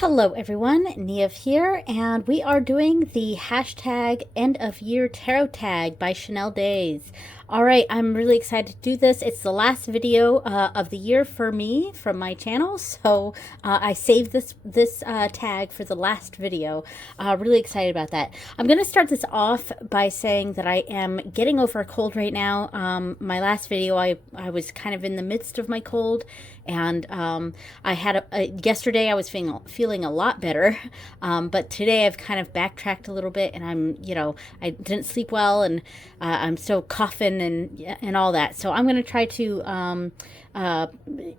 Hello everyone, Niev here, and we are doing the hashtag end of year tarot tag by Chanel Days. All right, I'm really excited to do this. It's the last video of the year for me from my channel, so I saved this tag for the last video. Really excited about that. I'm going to start this off by saying that I am getting over a cold right now. My last video, I was kind of in the midst of my cold, and I had yesterday I was feeling a lot better, but today I've kind of backtracked a little bit, and I didn't sleep well, and I'm still coughing and all that. So I'm going to try to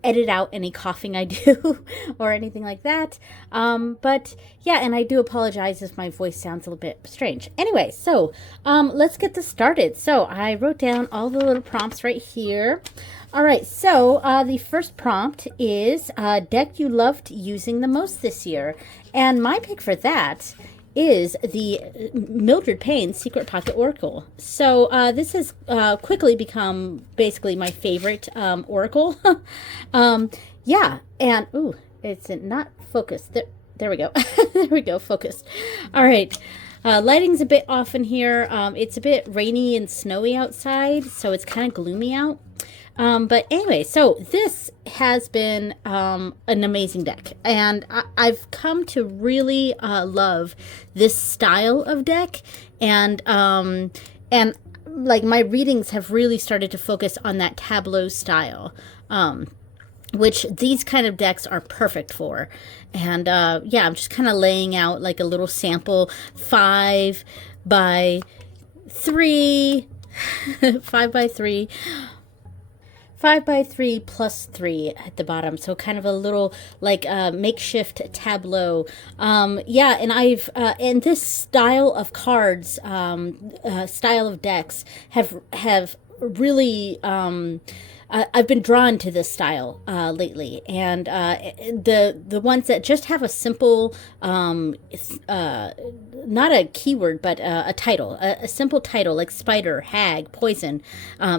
edit out any coughing I do or anything like that. But yeah, and I do apologize if my voice sounds a little bit strange. Anyway, so let's get this started. So I wrote down all the little prompts right here. All right, so the first prompt is deck you loved using the most this year. And my pick for that is the Mildred Payne Secret Pocket Oracle. So this has quickly become basically my favorite oracle. Yeah, and ooh, it's not focused. There we go. There we go, focused. All right. Lighting's a bit off in here. It's a bit rainy and snowy outside, so it's kind of gloomy out. But anyway, so this has been an amazing deck, and I've come to really love this style of deck, and like my readings have really started to focus on that tableau style, which these kind of decks are perfect for. And yeah, I'm just kind of laying out like a little sample 5 by 3 5 by 3 5 by 3 plus 3 at the bottom, so kind of a little like makeshift tableau. Yeah, and I've and this style of cards, style of decks have really I've been drawn to this style lately, and the ones that just have a simple, not a keyword, but a title, a simple title like spider, hag, poison,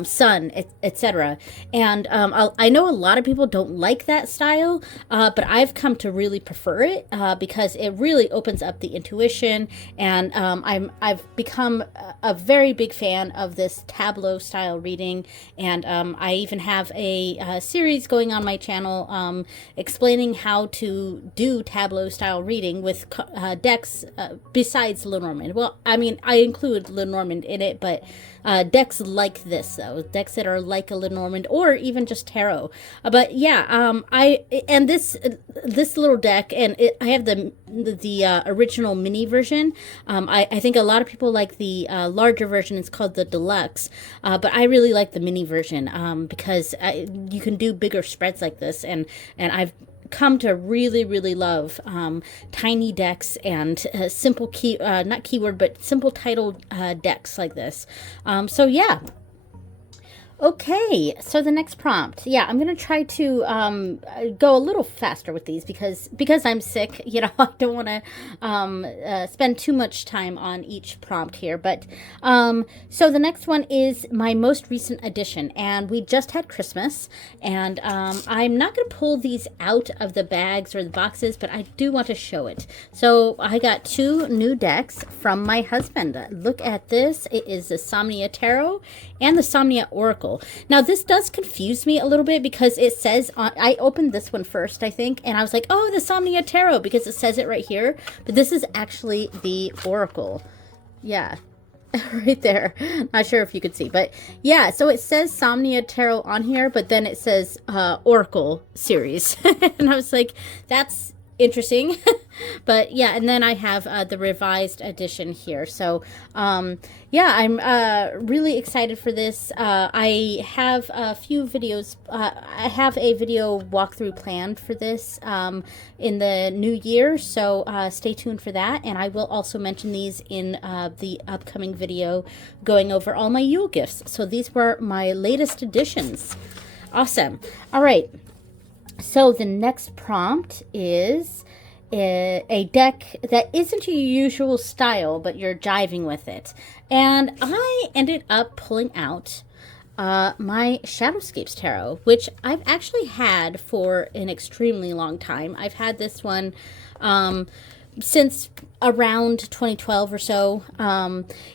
sun, etc. And I know a lot of people don't like that style, but I've come to really prefer it because it really opens up the intuition, and I've become a very big fan of this tableau style reading, and I even have a series going on my channel explaining how to do tableau style reading with decks besides Lenormand. Well, I mean, I include Lenormand in it, but decks like this, though, decks that are like a Lenormand or even just tarot. But yeah, this little deck, and I have the original mini version. I think a lot of people like the larger version. It's called the deluxe, but I really like the mini version because you can do bigger spreads like this, and I've come to really love tiny decks and simple not keyword, but simple title decks like this. So yeah. Okay, so the next prompt. Yeah, I'm going to try to go a little faster with these because I'm sick. I don't want to spend too much time on each prompt here. But so the next one is my most recent addition, and we just had Christmas, and I'm not going to pull these out of the bags or the boxes, but I do want to show it. So I got 2 new decks from my husband. Look at this. It is the Somnia Tarot and the Somnia Oracle. Now, this does confuse me a little bit because it says, I opened this one first, I think, and I was like, oh, the Somnia Tarot, because it says it right here, but this is actually the Oracle. Yeah, right there. Not sure if you could see, but yeah, so it says Somnia Tarot on here, but then it says Oracle series, and I was like, that's interesting. But yeah, and then I have the revised edition here. So yeah, I'm really excited for this. I have a few videos. I have a video walkthrough planned for this in the new year, so stay tuned for that. And I will also mention these in the upcoming video going over all my Yule gifts. So these were my latest additions. Awesome. All right. So the next prompt is a deck that isn't your usual style, but you're jiving with it. And I ended up pulling out my Shadowscapes Tarot, which I've actually had for an extremely long time. I've had this one since around 2012 or so.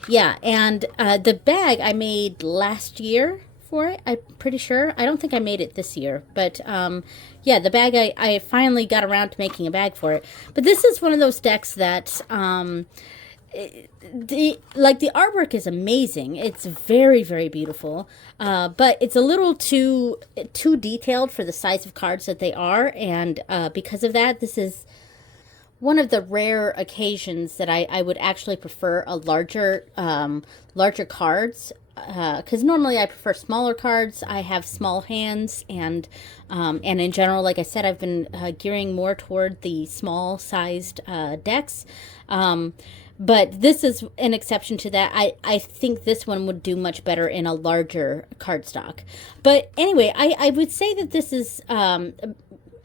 Yeah, and the bag I made last year for it, I'm pretty sure. I don't think I made it this year, but yeah, the bag, I finally got around to making a bag for it. But this is one of those decks that the artwork is amazing. It's very, very beautiful, but it's a little too detailed for the size of cards that they are, and because of that, this is one of the rare occasions that I would actually prefer a larger cards, because normally I prefer smaller cards. I have small hands, and in general, like I said, I've been gearing more toward the small sized decks. But this is an exception to that. I think this one would do much better in a larger cardstock. But anyway, I would say that this is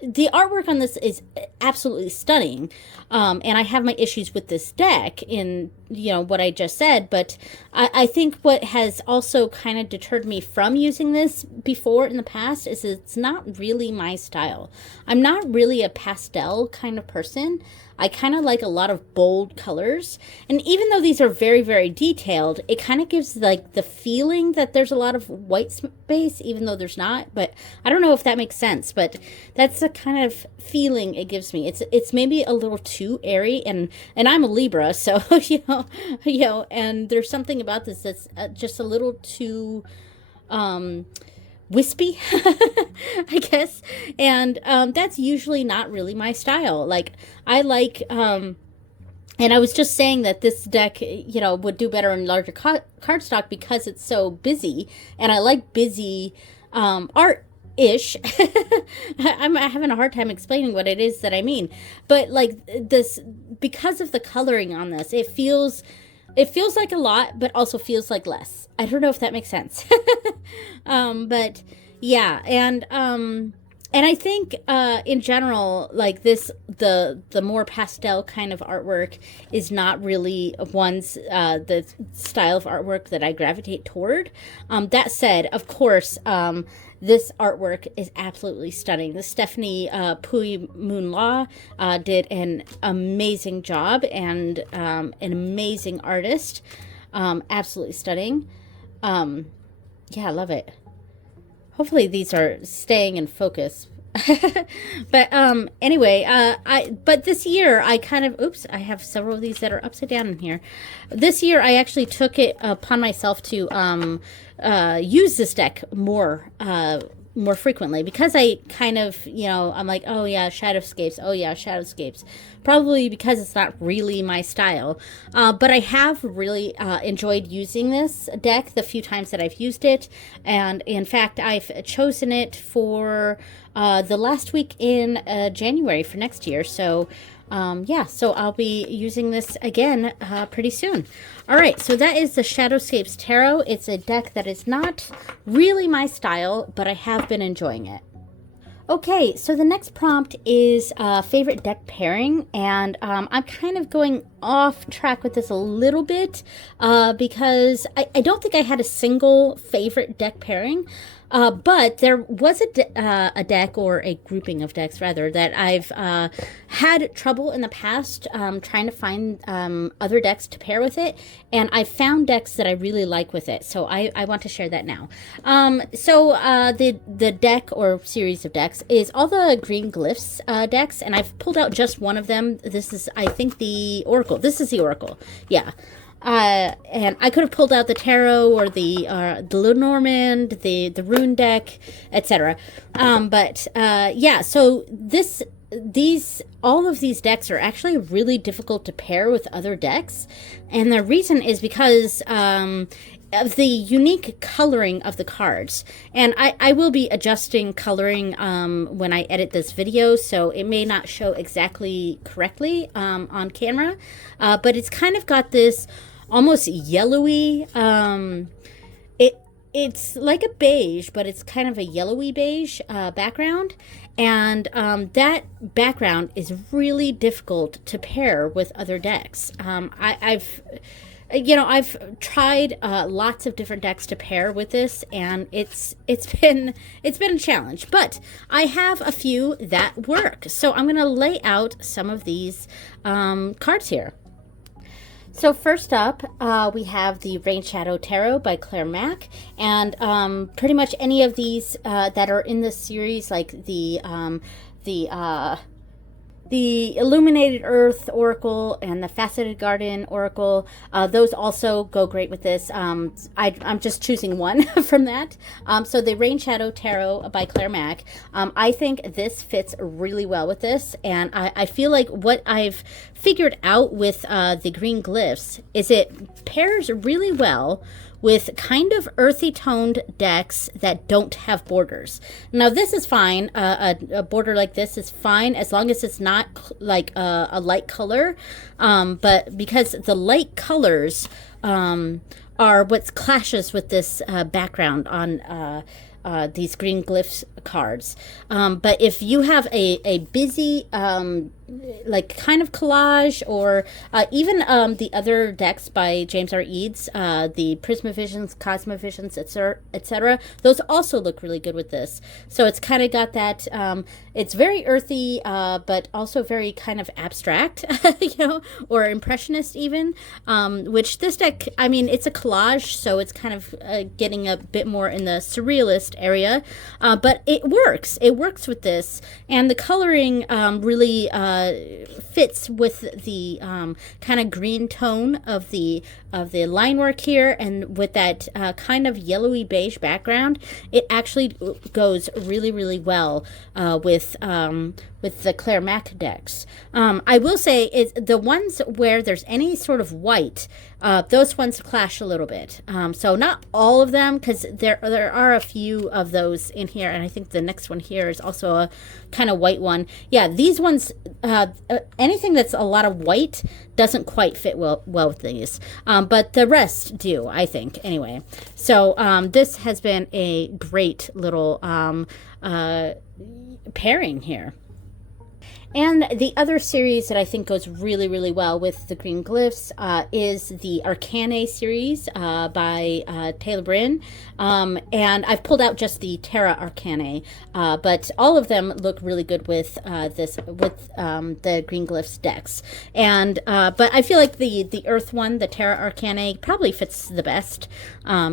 the artwork on this is absolutely stunning, and I have my issues with this deck in what I just said, but I think what has also kind of deterred me from using this before in the past is it's not really my style. I'm not really a pastel kind of person. I kind of like a lot of bold colors, and even though these are very, very detailed, it kind of gives like the feeling that there's a lot of white space, even though there's not. But I don't know if that makes sense, but that's the kind of feeling it gives me. It's maybe a little too airy, and I'm a Libra, so and there's something about this that's just a little too wispy, I guess, and that's usually not really my style. Like, I like and I was just saying that this deck, would do better in larger cardstock because it's so busy, and I like busy art ish. I'm having a hard time explaining what it is that I mean, but like this, because of the coloring on this, it feels like a lot, but also feels like less. I don't know if that makes sense. But yeah, and I think in general, like this, the more pastel kind of artwork is not really the style of artwork that I gravitate toward. That said, of course, this artwork is absolutely stunning. The Stephanie Pui Moon Law did an amazing job, and an amazing artist. Absolutely stunning. Yeah, I love it. Hopefully these are staying in focus. But anyway, but this year I kind of, oops, I have several of these that are upside down in here. This year I actually took it upon myself to use this deck more frequently, because I kind of, I'm like, oh yeah, Shadowscapes. Probably because it's not really my style. But I have really enjoyed using this deck the few times that I've used it. And in fact, I've chosen it for the last week in January for next year. So yeah, so I'll be using this again pretty soon. All right, so that is the Shadowscapes Tarot. It's a deck that is not really my style, but I have been enjoying it. Okay, so the next prompt is favorite deck pairing, and I'm kind of going off track with this a little bit because I don't think I had a single favorite deck pairing. But there was a deck, or a grouping of decks rather, that I've had trouble in the past trying to find other decks to pair with it, and I found decks that I really like with it, so I want to share that now. So the deck, or series of decks, is all the Green Glyphs decks, and I've pulled out just one of them. This is, I think, the Oracle. This is the Oracle, yeah. And I could have pulled out the tarot, or the Lenormand, the rune deck, etc. But yeah, so all of these decks are actually really difficult to pair with other decks, and the reason is because of the unique coloring of the cards. And I will be adjusting coloring when I edit this video, so it may not show exactly correctly on camera, but it's kind of got this almost yellowy, it's like a beige, but it's kind of a yellowy beige background, and that background is really difficult to pair with other decks. you know, I've tried lots of different decks to pair with this, and it's been a challenge. But I have a few that work, so I'm going to lay out some of these cards here. So first up, we have the Rain Shadow Tarot by Claire Mack, and pretty much any of these that are in this series, like the Illuminated Earth Oracle and the Faceted Garden Oracle, those also go great with this. I'm just choosing one from that. So the Rain Shadow Tarot by Claire Mack, I think this fits really well with this, and I feel like what I've figured out with the green glyphs is it pairs really well with kind of earthy toned decks that don't have borders. Now this is fine, a border like this is fine as long as it's not like a light color, but because the light colors are what clashes with this background on these green glyphs cards. But if you have a busy like kind of collage, or even the other decks by James R. Eads, the Prismavisions, Cosmovisions, etc., those also look really good with this. So it's kind of got that, it's very earthy, but also very kind of abstract, you know, or impressionist even, which this deck, I mean, it's a collage, so it's kind of getting a bit more in the surrealist area, but it works. It works with this, and the coloring really fits with the kind of green tone of the line work here, and with that kind of yellowy beige background, it actually goes really well with the Claire Mack decks. I will say is the ones where there's any sort of white, those ones clash a little bit. So not all of them, because there are a few of those in here, and I think the next one here is also a kind of white one. Yeah, these ones, anything that's a lot of white doesn't quite fit well with these, but the rest do, I think, anyway. So this has been a great little pairing here. And the other series that I think goes really well with the green glyphs is the Arcanae series by Taylor Bryn. And I've pulled out just the Terra Arcanae, but all of them look really good with the green glyphs decks. And but I feel like the Earth one, the Terra Arcanae, probably fits the best,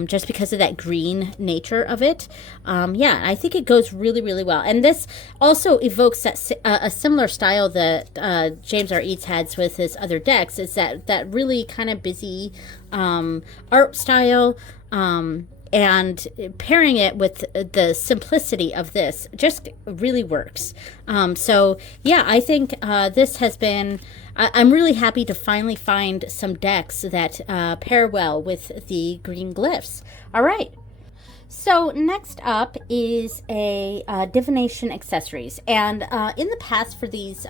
just because of that green nature of it. Yeah, I think it goes really well. And this also evokes that a similar style that James R. Eads has with his other decks, is that really kind of busy art style, and pairing it with the simplicity of this just really works. So yeah, I think this has been, I'm really happy to finally find some decks that pair well with the green glyphs. All right. So next up is a divination accessories, and in the past for these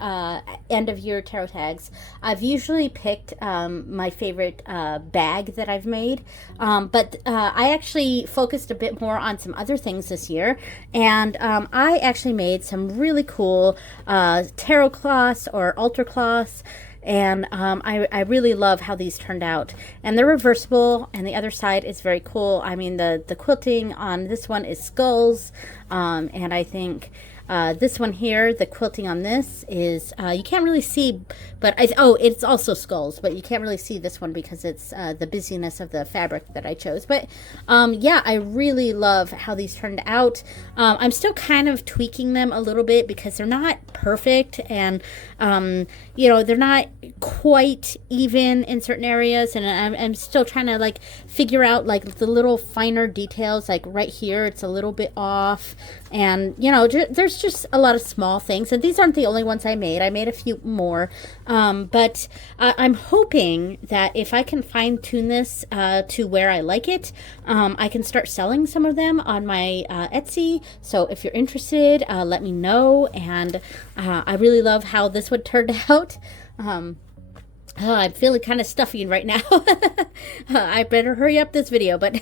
end of year tarot tags, I've usually picked my favorite bag that I've made, but I actually focused a bit more on some other things this year, and I actually made some really cool tarot cloths or altar cloths. And I really love how these turned out, and they're reversible, and the other side is very cool. I mean, the quilting on this one is skulls, and I think this one here, the quilting on this is, you can't really see, but it's also skulls, but you can't really see this one because it's the busyness of the fabric that I chose. But yeah, I really love how these turned out. I'm still kind of tweaking them a little bit because they're not perfect, and you know, they're not quite even in certain areas, and I'm still trying to like figure out like the little finer details. Like right here, it's a little bit off, and you know, there's just a lot of small things, and these aren't the only ones I made. I made a few more, but I'm hoping that if I can fine tune this to where I like it, I can start selling some of them on my Etsy. So if you're interested, let me know. And I really love how this one turned out. I'm feeling kind of stuffy right now. I better hurry up this video, but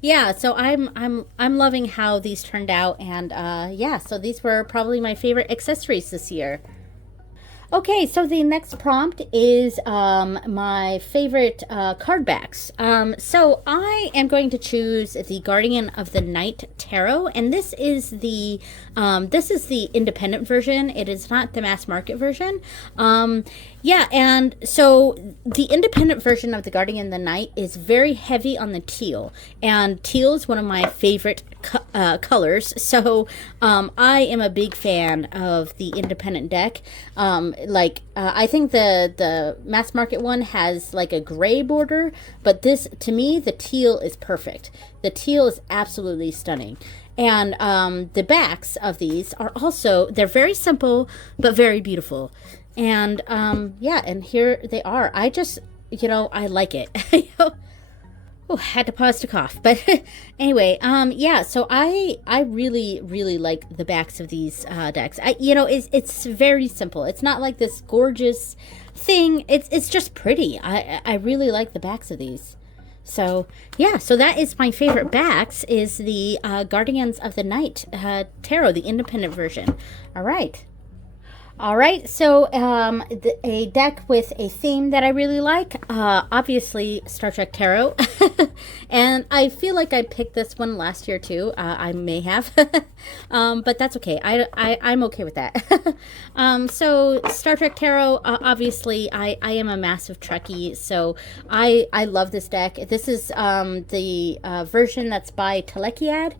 yeah, so I'm loving how these turned out, and yeah, so these were probably my favorite accessories this year. Okay, so the next prompt is my favorite card backs. So I am going to choose the Guardian of the Night Tarot, and this is the independent version. It is not the mass market version. Yeah, and so the independent version of the Guardian of the Night is very heavy on the teal, and teal is one of my favorite colors. So I am a big fan of the independent deck. I think the mass market one has like a gray border, but this, to me, the teal is perfect. The teal is absolutely stunning. And the backs of these are also, they're very simple but very beautiful. And yeah, and here they are. I just, I like it. Oh, had to pause to cough. But anyway, yeah, so I really, really like the backs of these decks. It's very simple. It's not like this gorgeous thing. It's just pretty. I really like the backs of these. So yeah, so that is my favorite backs, is the Guardians of the Night Tarot, the independent version. All right. All right, so a deck with a theme that I really like, obviously Star Trek Tarot, and I feel like I picked this one last year too. I may have, but that's okay. I'm okay with that. So Star Trek Tarot, obviously I am a massive Trekkie, so I love this deck. This is the version that's by Telekiad,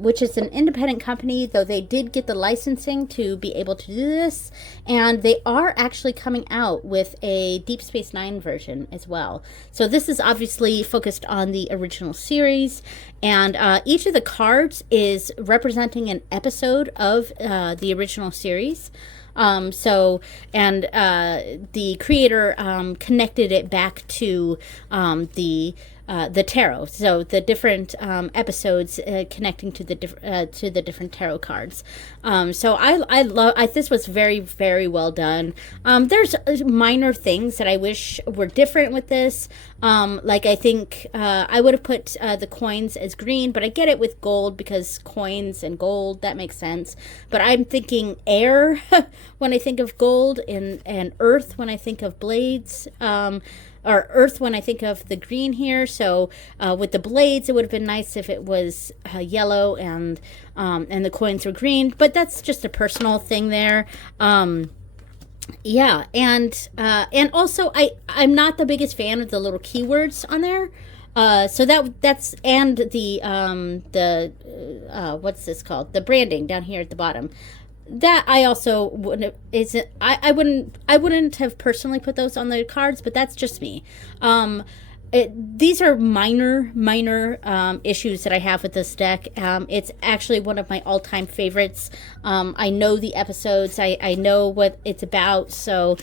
which is an independent company, though they did get the licensing to be able to do this. And they are actually coming out with a Deep Space Nine version as well. So this is obviously focused on the original series, and each of the cards is representing an episode of the original series. The creator connected it back to the tarot, so the different episodes connecting to the different tarot cards. So I love. This was very, very well done. There's minor things that I wish were different with this. Like I think I would have put the coins as green, but I get it with gold because coins and gold, that makes sense. But I'm thinking air when I think of gold, and earth when I think of blades. Or earth when I think of the green here. So with the blades, it would have been nice if it was yellow and the coins were green. But that's just a personal thing there. Yeah, and also I'm not the biggest fan of the little keywords on there. So that's and the what's this called? The branding down here at the bottom. That I also wouldn't I wouldn't have personally put those on the cards, but that's just me. These are minor issues that I have with this deck. It's actually one of my all-time favorites. I know the episodes. I know what it's about. So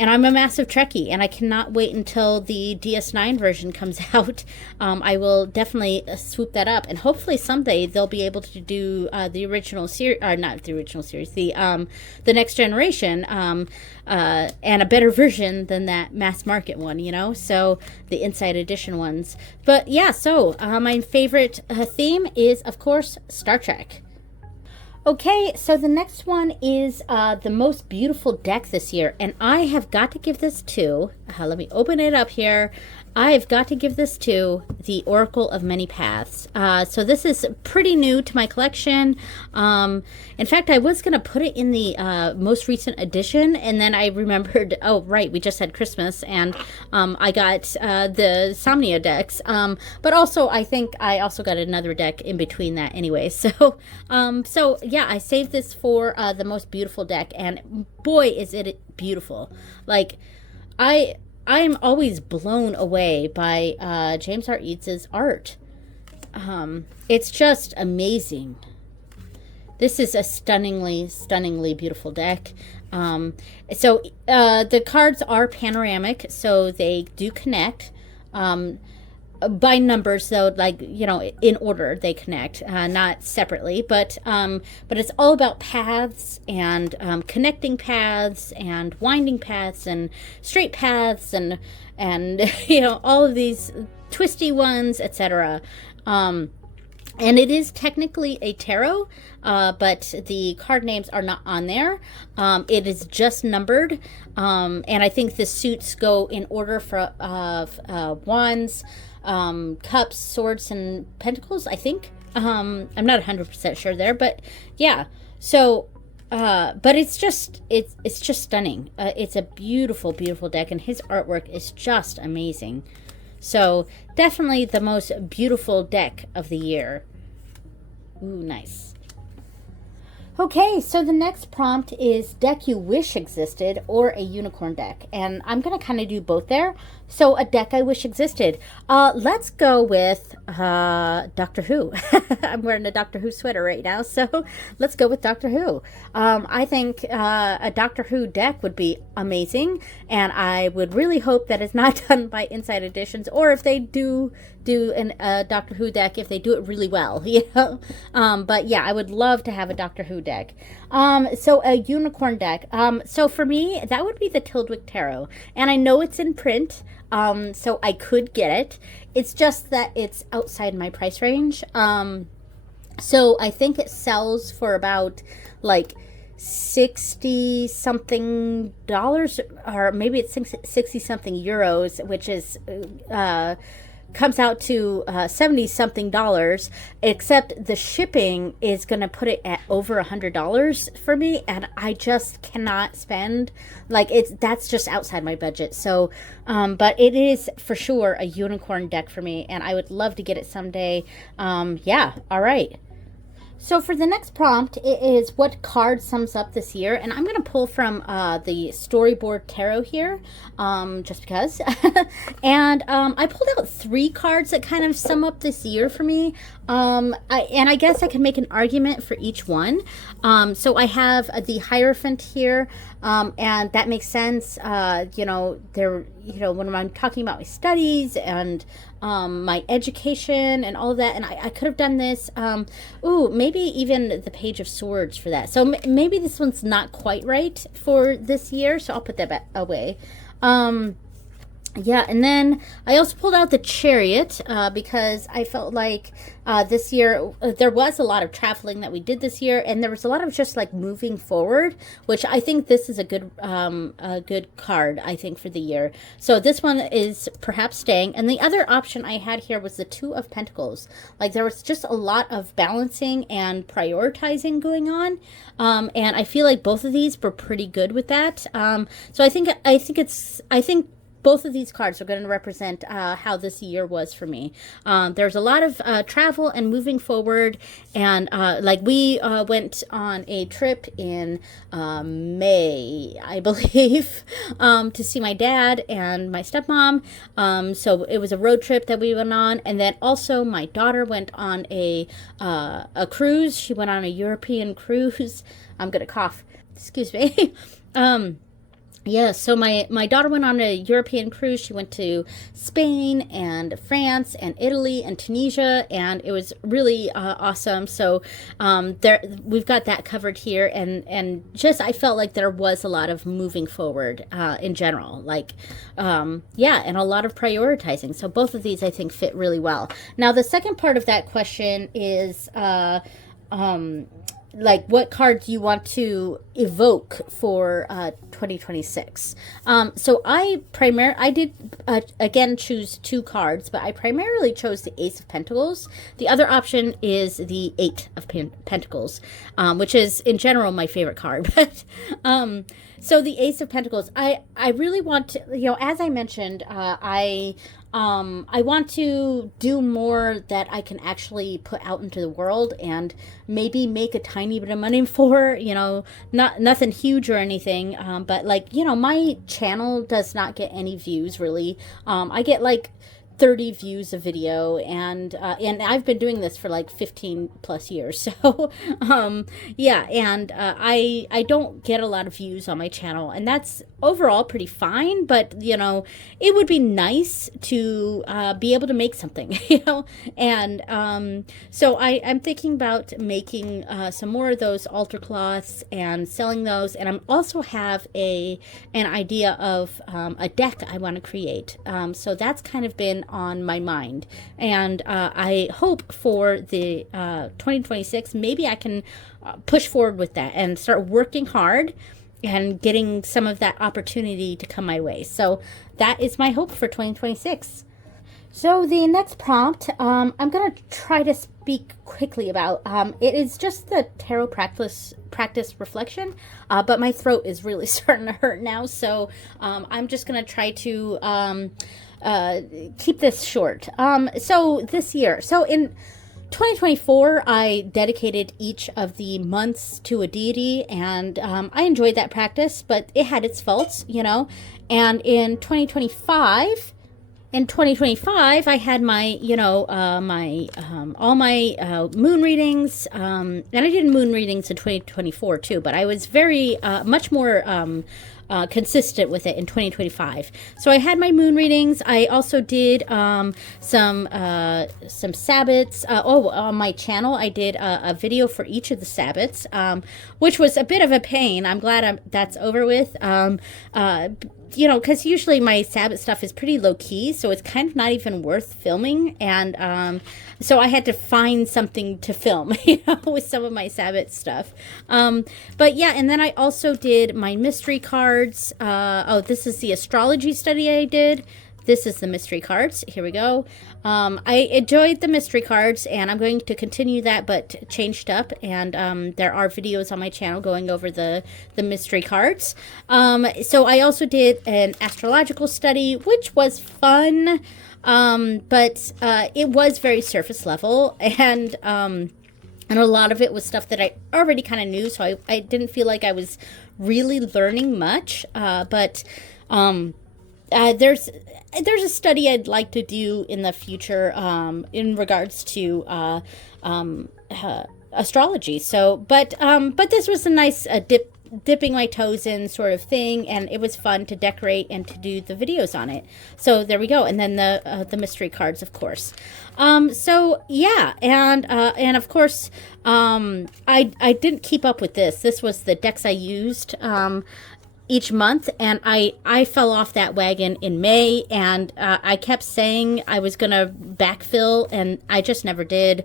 and I'm a massive Trekkie, and I cannot wait until the DS9 version comes out. I will definitely swoop that up, and hopefully someday they'll be able to do the original series, or not the original series, the next generation, and a better version than that mass market one, so the Inside Edition ones. But yeah, so my favorite theme is, of course, Star Trek. Okay, so the next one is the most beautiful deck this year, and I have got to give this to, let me open it up here. I've got to give this to the Oracle of Many Paths. So this is pretty new to my collection. In fact, I was going to put it in the most recent edition, and then I remembered, oh, right, we just had Christmas, and I got the Somnia decks. But also, I think I also got another deck in between that anyway. So, yeah, I saved this for the most beautiful deck, and boy, is it beautiful. Like, I'm always blown away by James R. Eads' art. It's just amazing. This is a stunningly, stunningly beautiful deck. So the cards are panoramic, so they do connect. By numbers, though, like, in order they connect, not separately, but it's all about paths and connecting paths and winding paths and straight paths and all of these twisty ones, etc. And it is technically a tarot, but the card names are not on there. It is just numbered. And I think the suits go in order for wands, cups, swords, and pentacles, I think. I'm not 100% sure there, but yeah. So, but it's just stunning. It's a beautiful, beautiful deck, and his artwork is just amazing. So definitely the most beautiful deck of the year. Ooh, nice. Okay, so the next prompt is deck you wish existed or a unicorn deck. And I'm going to kind of do both there. So a deck I wish existed. Let's go with Doctor Who. I'm wearing a Doctor Who sweater right now, so let's go with Doctor Who. I think a Doctor Who deck would be amazing, and I would really hope that it's not done by Inside Editions, or if they do a Doctor Who deck, if they do it really well, you know. But yeah, I would love to have a Doctor Who deck. So a unicorn deck. So for me, that would be the Tildwick Tarot, and I know it's in print. So I could get it. It's just that it's outside my price range. So I think it sells for about like $60 something, or maybe it's 60 something euros, which is comes out to $70 something, except the shipping is going to put it at over $100 for me, and I just cannot spend, like, that's just outside my budget. So but it is for sure a unicorn deck for me, and I would love to get it someday. Yeah, all right. So for the next prompt, it is what card sums up this year, and I'm going to pull from the Storyboard Tarot here, just because. And I pulled out 3 cards that kind of sum up this year for me, and I guess I can make an argument for each one. So I have the Hierophant here, and that makes sense. You know, when I'm talking about my studies and my education and all of that, and I could have done this. Ooh, maybe even the Page of Swords for that. So maybe this one's not quite right for this year, so I'll put that away. Yeah, and then I also pulled out the Chariot because I felt like this year there was a lot of traveling that we did this year, and there was a lot of just like moving forward, which I think this is a good card, I think, for the year. So this one is perhaps staying. And the other option I had here was the Two of Pentacles. Like, there was just a lot of balancing and prioritizing going on, and I feel like both of these were pretty good with that. So I think both of these cards are going to represent how this year was for me. There's a lot of travel and moving forward, and like we went on a trip in May, I believe, to see my dad and my stepmom. So it was a road trip that we went on, and then also my daughter went on a cruise. She went on a European cruise. I'm gonna cough. Excuse me. Yeah, so my daughter went on a European cruise. She went to Spain and France and Italy and Tunisia, and it was really awesome. So we've got that covered here, and just I felt like there was a lot of moving forward in general, like yeah, and a lot of prioritizing. So both of these I think fit really well. Now the second part of that question is like, what card do you want to evoke for 2026? So I did again choose 2 cards, but I primarily chose the Ace of Pentacles. The other option is the Eight of Pentacles, which is in general my favorite card. But so the Ace of Pentacles, I really want to, you know, as I mentioned, I want to do more that I can actually put out into the world and maybe make a tiny bit of money for, you know, nothing huge or anything. But like, you know, my channel does not get any views really. I get like 30 views a video, and I've been doing this for like 15 plus years. So yeah, and I don't get a lot of views on my channel, and that's overall pretty fine, but you know, it would be nice to be able to make something, you know. And so I'm thinking about making some more of those altar cloths and selling those, and I'm also have an idea of a deck I want to create. So that's kind of been on my mind. And I hope for the 2026, maybe I can push forward with that and start working hard and getting some of that opportunity to come my way. So that is my hope for 2026. So the next prompt, I'm going to try to speak quickly about. It is just the tarot practice reflection, but my throat is really starting to hurt now. So I'm just going to try to keep this short. So this year, so in 2024, I dedicated each of the months to a deity, and I enjoyed that practice, but it had its faults, you know. And in 2025, I had my, you know, all my moon readings, and I did moon readings in 2024 too, but I was very, much more consistent with it in 2025. So I had my moon readings. I also did some Sabbats. On my channel, I did a video for each of the Sabbats, which was a bit of a pain. I'm glad that's over with. You know, because usually my Sabbat stuff is pretty low key, so it's kind of not even worth filming. And so I had to find something to film, you know, with some of my Sabbat stuff. But yeah, and then I also did my mystery cards. Oh, this is the astrology study I did. This is the mystery cards. Here we go. I enjoyed the mystery cards, and I'm going to continue that, but changed up. And there are videos on my channel going over the mystery cards. So I also did an astrological study, which was fun, but it was very surface level, and a lot of it was stuff that I already kind of knew, so I didn't feel like I was really learning much. But there's a study I'd like to do in the future in regards to astrology. So, but this was a nice dipping my toes in sort of thing, and it was fun to decorate and to do the videos on it. So there we go. And then the mystery cards, of course. So yeah, and of course, I didn't keep up with this. This was the decks I used each month, and I fell off that wagon in May, and I kept saying I was gonna backfill, and I just never did.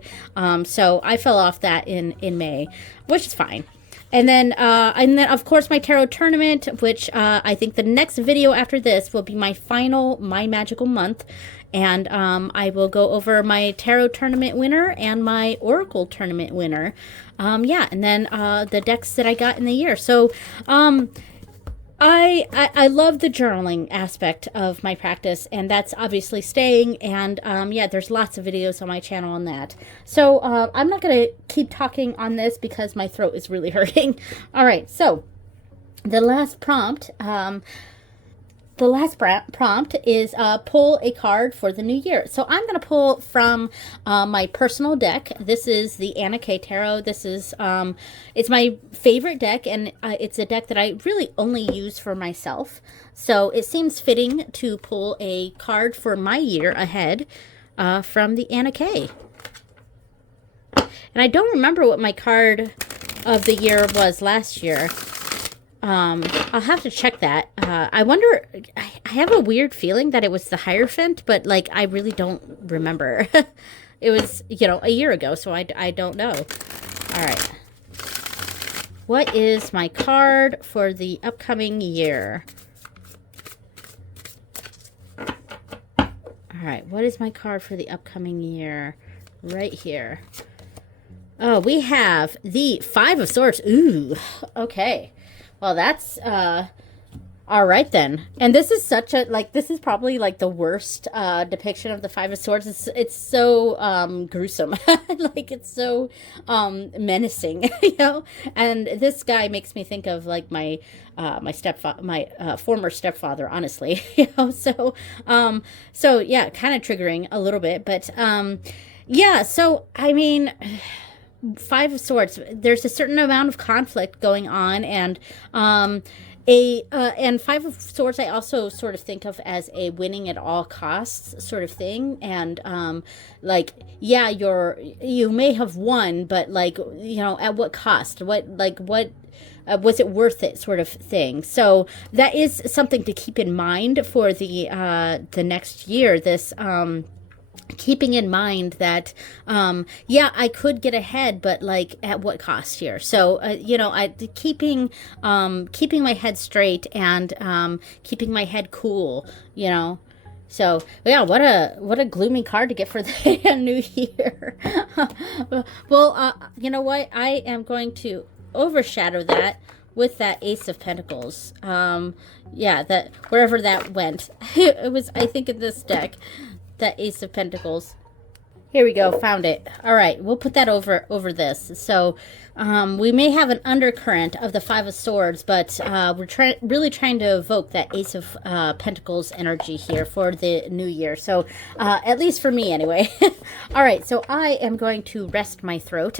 So I fell off that in May, which is fine. And then of course my tarot tournament, which I think the next video after this will be my final My Magical Month, and I will go over my tarot tournament winner and my oracle tournament winner. Yeah, and then the decks that I got in the year. So I love the journaling aspect of my practice, and that's obviously staying, and yeah, there's lots of videos on my channel on that. So I'm not going to keep talking on this because my throat is really hurting. All right, so the last prompt is pull a card for the new year. So I'm going to pull from my personal deck. This is the Anna K Tarot. This is, it's my favorite deck, and it's a deck that I really only use for myself. So it seems fitting to pull a card for my year ahead from the Anna K. And I don't remember what my card of the year was last year. I'll have to check that. I wonder, I have a weird feeling that it was the Hierophant, but like, I really don't remember. It was, you know, a year ago, so I don't know. All right. What is my card for the upcoming year? All right. What is my card for the upcoming year? Right here. Oh, we have the Five of Swords. Ooh, okay. Well, that's, all right then. And this is such a, like, this is probably, like, the worst depiction of the Five of Swords. It's so gruesome. Like, it's so menacing, you know? And this guy makes me think of, like, my former stepfather, honestly. You know? So yeah, kind of triggering a little bit. But, yeah, so, I mean... Five of Swords, there's a certain amount of conflict going on, and and Five of Swords I also sort of think of as a winning at all costs sort of thing. And like, yeah, you may have won, but like, you know, at what cost? What was it worth it, sort of thing. So that is something to keep in mind for the next year. This keeping in mind that yeah, I could get ahead, but like at what cost here? So you know, keeping my head straight and keeping my head cool, you know. So yeah, what a gloomy card to get for the new year. Well, you know what? I am going to overshadow that with that Ace of Pentacles. Yeah, that wherever that went, it was, I think, in this deck, that Ace of Pentacles. Here we go, found it. All right, we'll put that over this. So we may have an undercurrent of the Five of Swords, but we're really trying to evoke that Ace of Pentacles energy here for the new year. So at least for me, anyway. All right, so I am going to rest my throat.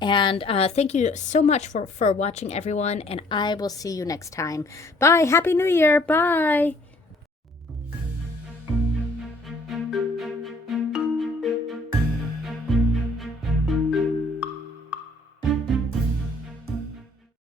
And thank you so much for watching, everyone, and I will see you next time. Bye. Happy New Year. Bye.